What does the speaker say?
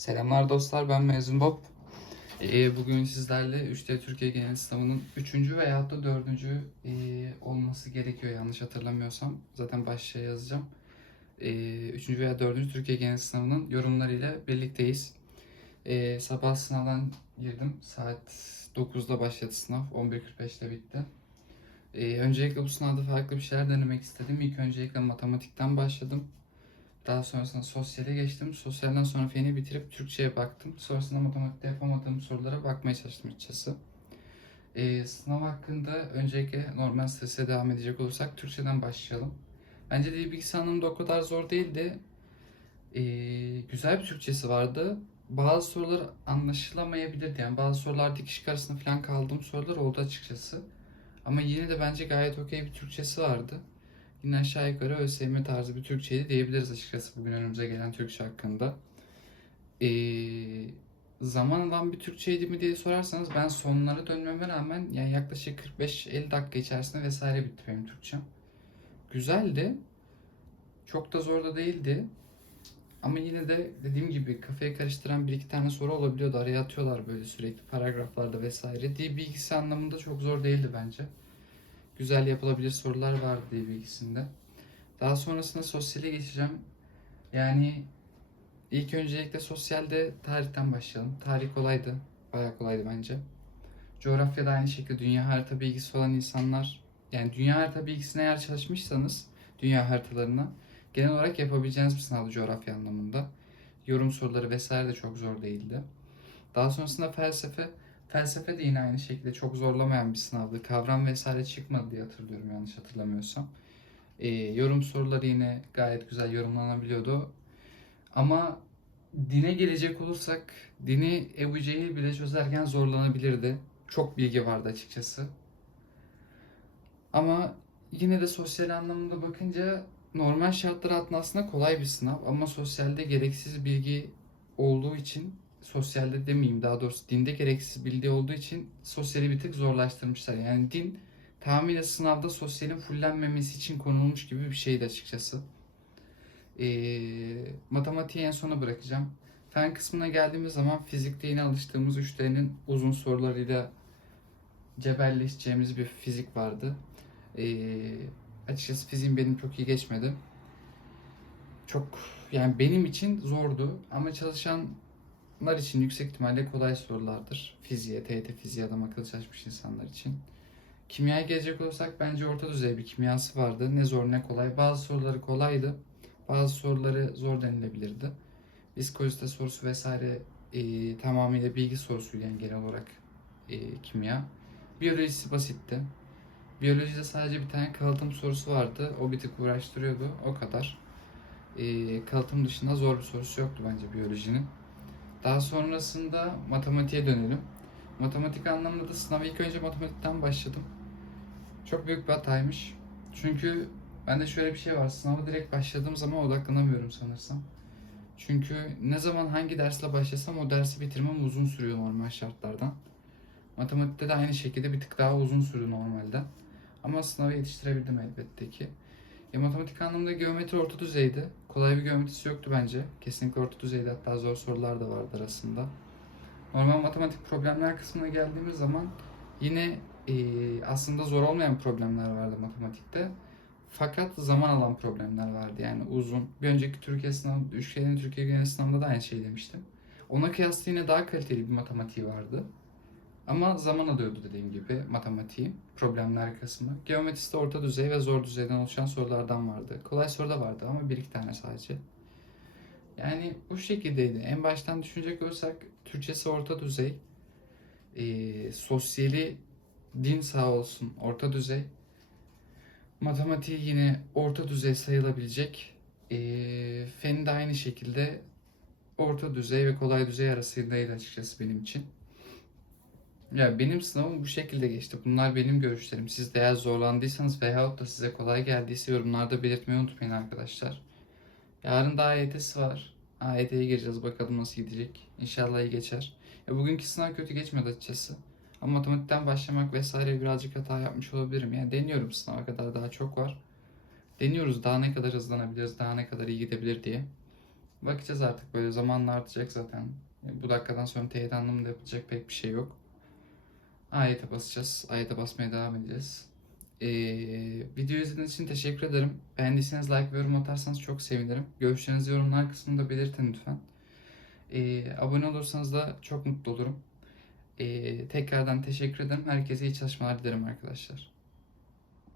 Selamlar dostlar ben Mezun Bob. Ee, bugün sizlerle 3D Türkiye Genel Sınavı'nın 3. veyahut da 4. ee, olması gerekiyor yanlış hatırlamıyorsam. Zaten başlığa yazacağım. Ee, 3. veya 4. Türkiye Genel Sınavı'nın yorumlarıyla birlikteyiz. Ee, sabah sınavdan girdim. Saat 9'da başladı sınav. 11.45'te bitti. Ee, öncelikle bu sınavda farklı bir şeyler denemek istedim. İlk öncelikle matematikten başladım. Daha sonrasında sosyale geçtim. Sosyalden sonra feni bitirip Türkçe'ye baktım. Sonrasında matematikte yapamadığım sorulara bakmaya çalıştım açıkçası. Ee, sınav hakkında öncelikle normal strese devam edecek olursak Türkçeden başlayalım. Bence dil bilgisi anlamında o kadar zor değildi. Ee, güzel bir Türkçesi vardı. Bazı sorular anlaşılamayabilirdi. Yani bazı sorular dikiş arasında falan kaldığım sorular oldu açıkçası. Ama yine de bence gayet okey bir Türkçesi vardı. Yine aşağı yukarı ÖSYM tarzı bir Türkçeydi diyebiliriz açıkçası bugün önümüze gelen Türkçe hakkında. Ee, zaman alan bir Türkçeydi mi diye sorarsanız ben sonlara dönmeme rağmen yani yaklaşık 45-50 dakika içerisinde vesaire bitti benim Türkçem. Güzeldi. Çok da zor da değildi. Ama yine de dediğim gibi kafayı karıştıran bir iki tane soru olabiliyordu. Araya atıyorlar böyle sürekli paragraflarda vesaire. Dil bilgisi anlamında çok zor değildi bence güzel yapılabilir sorular vardı diye bilgisinde. Daha sonrasında sosyale geçeceğim. Yani ilk öncelikle sosyalde tarihten başlayalım. Tarih kolaydı. Bayağı kolaydı bence. Coğrafyada aynı şekilde dünya harita bilgisi olan insanlar yani dünya harita bilgisine eğer çalışmışsanız dünya haritalarına genel olarak yapabileceğiniz bir sınavdı coğrafya anlamında. Yorum soruları vesaire de çok zor değildi. Daha sonrasında felsefe Felsefe de yine aynı şekilde çok zorlamayan bir sınavdı. Kavram vesaire çıkmadı diye hatırlıyorum yanlış hatırlamıyorsam. Ee, yorum soruları yine gayet güzel yorumlanabiliyordu. Ama dine gelecek olursak dini Ebu Cehil bile çözerken zorlanabilirdi. Çok bilgi vardı açıkçası. Ama yine de sosyal anlamında bakınca normal şartlar altında aslında kolay bir sınav ama sosyalde gereksiz bilgi olduğu için sosyalde demeyeyim daha doğrusu dinde gereksiz bildiği olduğu için sosyali bir tık zorlaştırmışlar. Yani din tamamıyla sınavda sosyalin fullenmemesi için konulmuş gibi bir şeydi açıkçası. Ee, matematiği en sona bırakacağım. Fen kısmına geldiğimiz zaman fizikte yine alıştığımız üçlerin uzun sorularıyla cebelleşeceğimiz bir fizik vardı. Ee, açıkçası fiziğim benim çok iyi geçmedi. Çok yani benim için zordu ama çalışan Bunlar için yüksek ihtimalle kolay sorulardır. Fiziğe, TYT fiziğe adam akıllı çalışmış insanlar için. Kimyaya gelecek olursak bence orta düzey bir kimyası vardı. Ne zor ne kolay. Bazı soruları kolaydı. Bazı soruları zor denilebilirdi. Viskozite sorusu vesaire e, tamamıyla bilgi sorusuydu yani genel olarak e, kimya. Biyolojisi basitti. Biyolojide sadece bir tane kalıtım sorusu vardı. O bir tık uğraştırıyordu. O kadar. E, kalıtım dışında zor bir sorusu yoktu bence biyolojinin. Daha sonrasında matematiğe dönelim. Matematik anlamında da sınava ilk önce matematikten başladım. Çok büyük bir hataymış. Çünkü bende şöyle bir şey var. Sınava direkt başladığım zaman odaklanamıyorum sanırsam. Çünkü ne zaman hangi dersle başlasam o dersi bitirmem uzun sürüyor normal şartlardan. Matematikte de aynı şekilde bir tık daha uzun sürdü normalde. Ama sınavı yetiştirebildim elbette ki. Ya matematik anlamında geometri orta düzeydi. Kolay bir geometrisi yoktu bence. Kesinlikle orta düzeyde hatta zor sorular da vardı arasında. Normal matematik problemler kısmına geldiğimiz zaman yine e, aslında zor olmayan problemler vardı matematikte. Fakat zaman alan problemler vardı yani uzun. Bir önceki Türkiye sınavı, Üçgen'in Türkiye Genel Sınavında da aynı şeyi demiştim. Ona kıyasla yine daha kaliteli bir matematiği vardı. Ama zaman alıyordu dediğim gibi matematiği, problemler kısmı. Geometrisi de orta düzey ve zor düzeyden oluşan sorulardan vardı. Kolay soru da vardı ama bir iki tane sadece. Yani bu şekildeydi. En baştan düşünecek olursak Türkçesi orta düzey. E, sosyali din sağ olsun orta düzey. Matematiği yine orta düzey sayılabilecek. E, fen de aynı şekilde orta düzey ve kolay düzey arasındaydı açıkçası benim için. Ya benim sınavım bu şekilde geçti. Bunlar benim görüşlerim. Siz de eğer zorlandıysanız veyahut da size kolay geldiyse yorumlarda belirtmeyi unutmayın arkadaşlar. Yarın da AYT'si var. AYT'ye gireceğiz bakalım nasıl gidecek. İnşallah iyi geçer. Ya bugünkü sınav kötü geçmedi açıkçası. Ama matematikten başlamak vesaire birazcık hata yapmış olabilirim. Yani deniyorum sınava kadar daha çok var. Deniyoruz daha ne kadar hızlanabiliriz, daha ne kadar iyi gidebilir diye. Bakacağız artık böyle zamanla artacak zaten. Bu dakikadan sonra teyit anlamında yapılacak pek bir şey yok. Ayete basacağız. Ayete basmaya devam edeceğiz. Ee, video izlediğiniz için teşekkür ederim. Beğendiyseniz like ve yorum atarsanız çok sevinirim. Görüşlerinizi yorumlar kısmında belirtin lütfen. Ee, abone olursanız da çok mutlu olurum. Ee, tekrardan teşekkür ederim. Herkese iyi çalışmalar dilerim arkadaşlar.